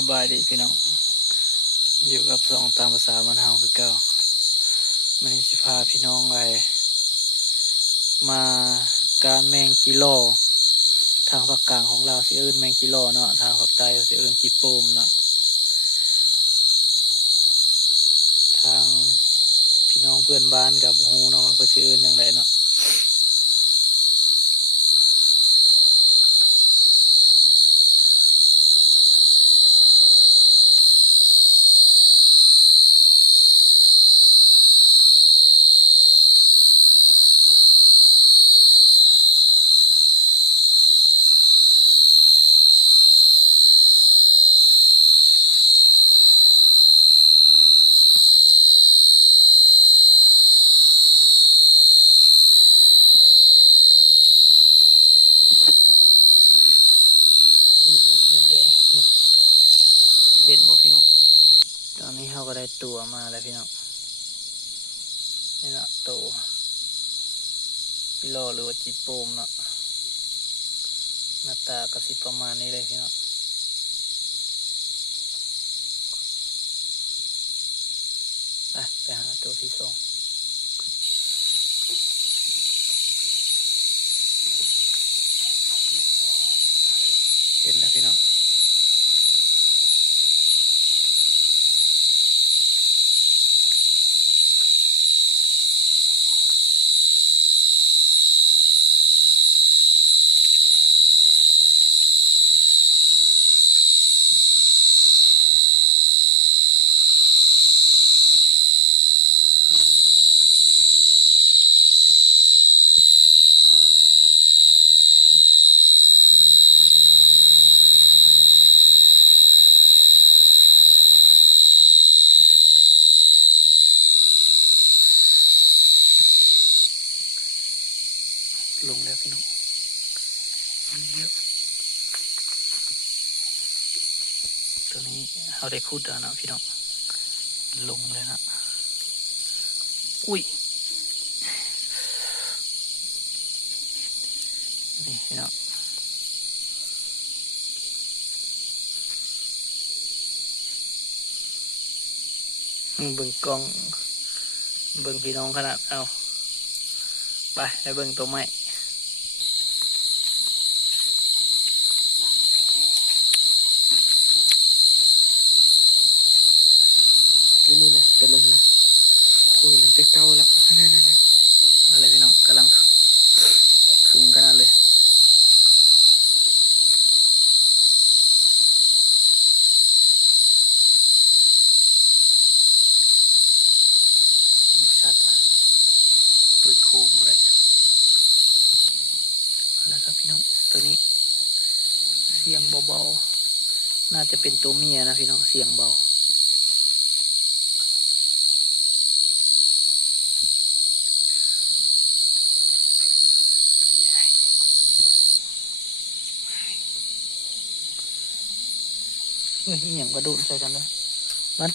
สบายดีพี่น้องอยู่กับสองตามภาษามันเฮาคือเก่ามันนี้สิพาพี่น้องไปมาการแมงกิโลทางภาคกลางของเราสิเอิ้นแมงกิโลเนาะทางภาคใต้สิเอิ้นจิโปมเนาะทางพี่น้องเพื่อนบ้านกับฮูเนาะว่าเพิ่นสิเอิ้นจังไดเนาะหมดแดงหมดเห็นบ่พี่น้องตอนนี้เฮาก็ได้ตัวมาแล้วพี่น้องนี่เนาะตัวกิโลหรือว่าจิโปมเนาะหน้าตาก็สิประมาณนี้เลยพี่น้องไปหาตัวที่สองเห็นแล้วพี่น้องลงแล้วพี่น้องมันเยอะตัวนี้เอาได้คุดแล้วนะพี่น้องลงเลยนะอุ้ยนี่พี่น้องเบิ่งกล้องเบิ่งพี่น้องขนาดเอาไปเบิ่งตัวใหม่นี่นะตัวนึงนะคุยมันจะเก่าแล้วนั่นอะไรพี่น้องกำลังคึงขนาดเลยบสัตว์ว่ะเปิดโคมอะไรแล้วครับพี่น้องตัวนี้เสียงเบาๆน่าจะเป็นตัวเมียนะพี่น้องเสียงเบาเฮ้ยอย่างกระโดดใส่กันเลยมัน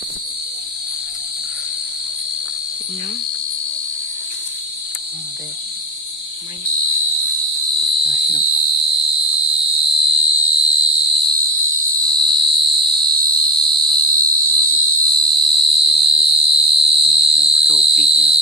ยังได้ไม่พี่น้องพี่น้องโซปีกนะ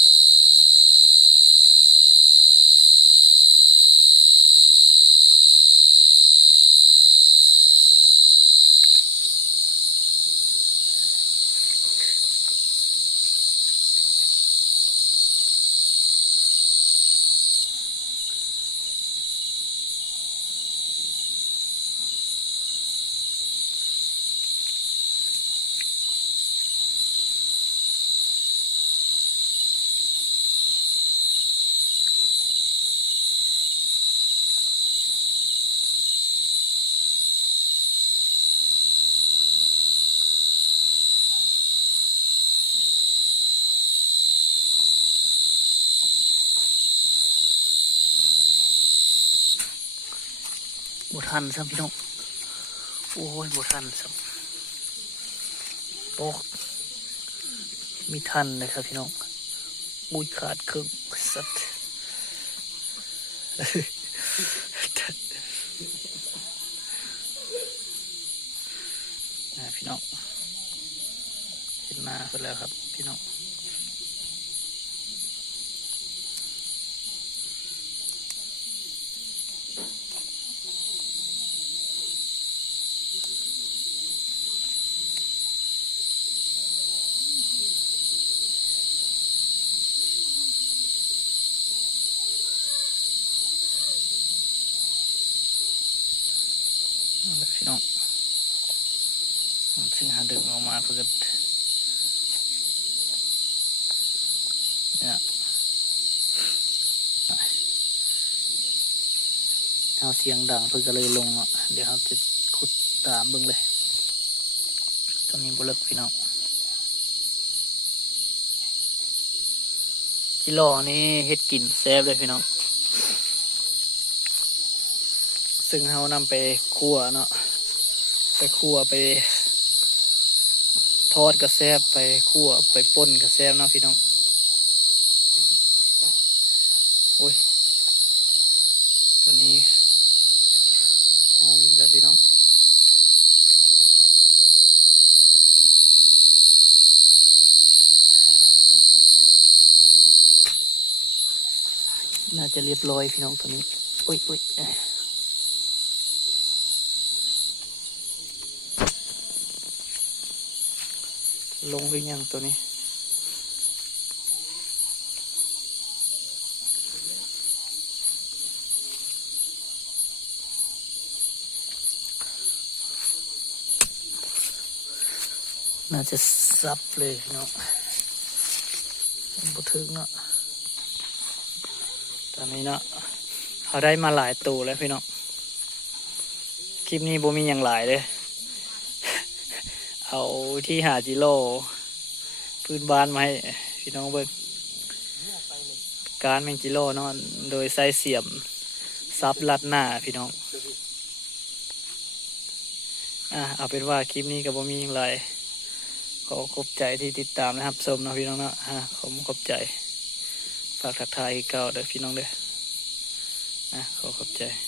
บทันซ้ำพี่น้องโอ้ยบทันซ้ำโอ้มีทันเลยครับพี่น้องอุ้ยขาดครึ่งสัตว์พ พี่น้องเห็นหน้าเพิ่นแล้วครับพี่น้องพี่น้องซึ่งหาดึงออกมาเพื่อเนี่ยเอาเสียงดังเพื่อก็เลยลงอ่ะเดี๋ยวเราจะขุดตามเบิ่งเลยตอนนี้บ่เลิกพี่น้องจิโร่นี่เฮ็ดกินแซ่บเลยพี่น้องซึ่งเรานำไปคั่วเนาะไปคั่วไปทอดกระแซบไปคั่วไปป่นกระแซบเนาะพี่น้องโอ้ยตอนนี้หอมอีกแล้วพี่น้องน่าจะเรียบร้อยพี่น้องตอนนี้อุ้ยลงไปยังตัวนี้น่าจะซับเลยพี่น้องบ่ถึงเนาะตอนนี้เนาะเขาได้มาหลายตัวแล้วพี่น้องคลิปนี้บ่มีอย่างหลายเลย เอาที่หาจิโร่พื้นบ้านมาให้พี่น้องเบิ่งการแมงจิโร่เนาะโดยใส่เสียมซับลัดหน้าพี่น้องเอาเป็นว่าคลิปนี้ก็บ่มีอย่างไรขอขอบใจที่ติดตามนะครับชมเนาะพี่น้องเนาะขอบใจฝากทักทายอีกเก่าเด้อพี่น้องเด้อขอขอบใจ